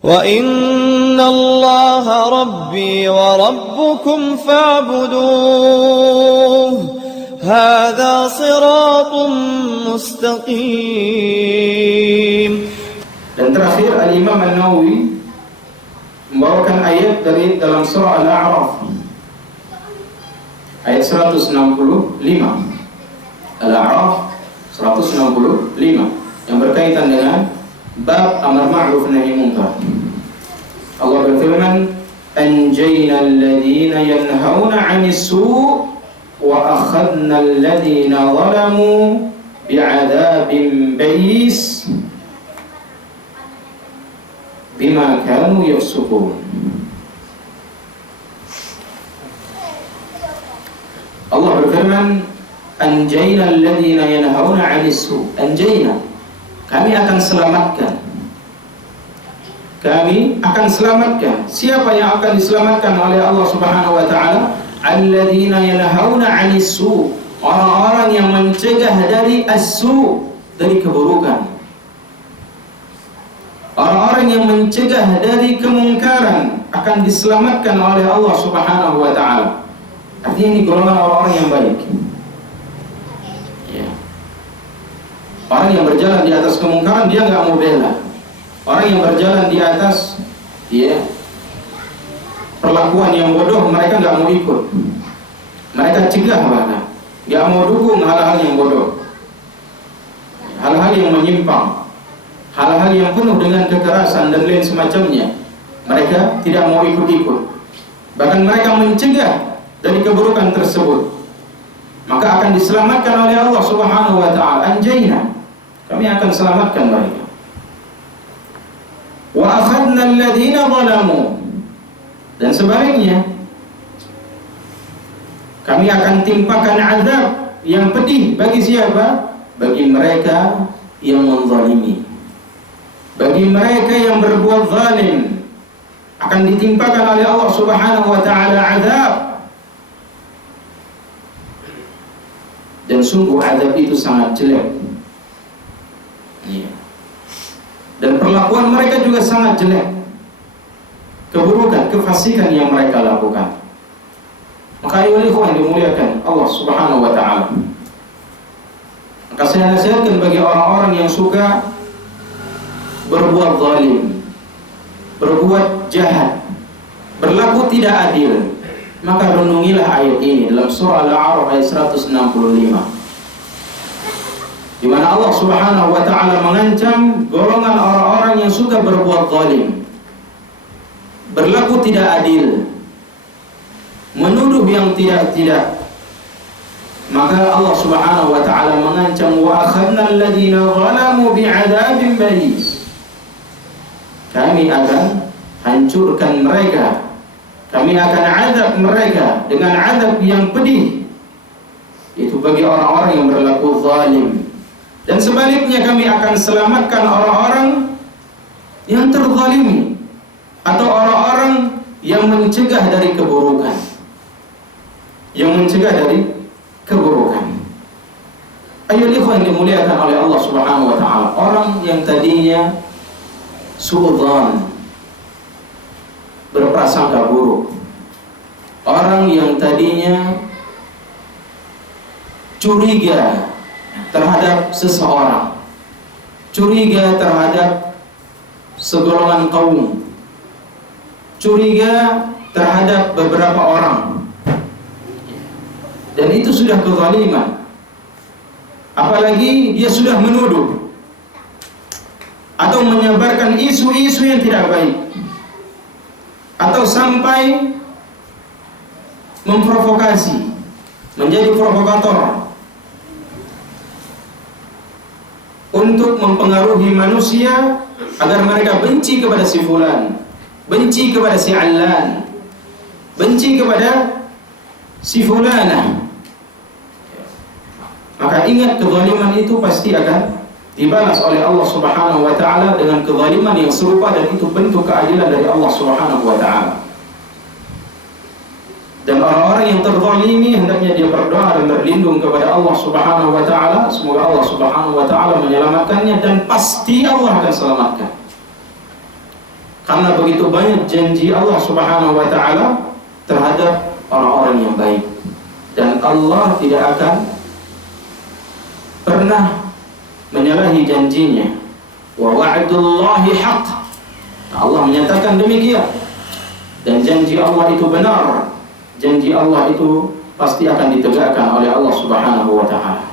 وَإِنَّ اللَّهَ رَبِّي وَرَبُّكُمْ فَاعْبُدُوهُ هَذَا صِرَاطٌ مُسْتَقِيمٌ. Dan terakhir Al-Imam An-Nawawi membawakan ayat dari dalam surah Al-A'raf ayat 165. Al-A'raf 165 yang berkaitan dengan bab amar ma'ruf nahi munkar. Allah berfirman, anjayna alladhina yanhauna 'anis su' wa akhadna alladhina zalamu bi'adzabin ba'is bima kanu yafsukun. Allah berfirman, anjayna alladhina yanhauna 'anis su'. Anjayna, kami akan selamatkan. Kami akan selamatkan. Siapa yang akan diselamatkan oleh Allah Subhanahu wa taala? Alladzina yanhauna 'anis su'. Orang-orang yang mencegah dari as-su', dari keburukan. Orang-orang yang mencegah dari kemungkaran akan diselamatkan oleh Allah Subhanahu wa taala. Artinya ini golongan orang-orang yang baik. Orang yang berjalan di atas kemungkaran dia nggak mau bela. Orang yang berjalan di atas perlakuan yang bodoh mereka nggak mau ikut. Mereka cegah bahkan, nggak mau dukung hal-hal yang bodoh, hal-hal yang menyimpang, hal-hal yang penuh dengan kekerasan dan lain semacamnya. Mereka tidak mau ikut-ikut. Bahkan mereka mencegah dari keburukan tersebut. Maka akan diselamatkan oleh Allah Subhanahu wa taala. Anjayna, kami akan selamatkan mereka. Wa akhadna alladhina zalamu, dan sebaliknya kami akan timpakan azab yang pedih bagi siapa? Bagi mereka yang menzalimi. Bagi mereka yang berbuat zalim akan ditimpakan oleh Allah Subhanahu wa taala azab. Dan sungguh azab itu sangat jelek. Dan perlakuan mereka juga sangat jelek. Keburukan, kefasikan yang mereka lakukan. Maka ayuhal ikhwan yang dimuliakan Allah Subhanahu wa taala, maka saya nasihatkan bagi orang-orang yang suka berbuat zalim, berbuat jahat, berlaku tidak adil, maka renungilah ayat ini dalam surah Al-A'raf ayat 165. Di mana Allah Subhanahu wa taala mengancam golongan orang-orang yang suka berbuat zalim, berlaku tidak adil, menuduh yang tidak-tidak. Maka Allah Subhanahu wa taala mengancam, wa akhadna alladhina zalamu bi'adzabin ba'is. Kami akan hancurkan mereka. Kami akan azab mereka dengan azab yang pedih. Itu bagi orang-orang yang berlaku zalim. Dan sebaliknya kami akan selamatkan orang-orang yang terzalimi atau orang-orang yang mencegah dari keburukan. Yang mencegah dari keburukan. Ayolah ikhwan yang dimuliakan oleh Allah Subhanahu wa taala, orang yang tadinya suudzon, berprasangka buruk, orang yang tadinya curiga terhadap seseorang, curiga terhadap segolongan kaum, curiga terhadap beberapa orang, dan itu sudah kezaliman. Apalagi dia sudah menuduh atau menyebarkan isu-isu yang tidak baik, atau sampai memprovokasi, menjadi provokator untuk mempengaruhi manusia agar mereka benci kepada si fulan, benci kepada si allan, benci kepada si fulana. Maka ingat, kezaliman itu pasti akan dibalas oleh Allah Subhanahu wa taala dengan kezaliman yang serupa, dan itu bentuk keadilan dari Allah Subhanahu wa taala. Dan orang-orang yang terzalimi hendaknya dia berdoa dan berlindung kepada Allah Subhanahu wa taala, semoga Allah Subhanahu wa taala menyelamatkannya, dan pasti Allah akan selamatkan. Karena begitu banyak janji Allah Subhanahu wa taala terhadap orang-orang yang baik, dan Allah tidak akan pernah menyalahi janjinya. Wa wa'dullahi haqq. Allah menyatakan demikian. Dan janji Allah itu benar. Janji Allah itu pasti akan ditegakkan oleh Allah Subhanahu wa taala.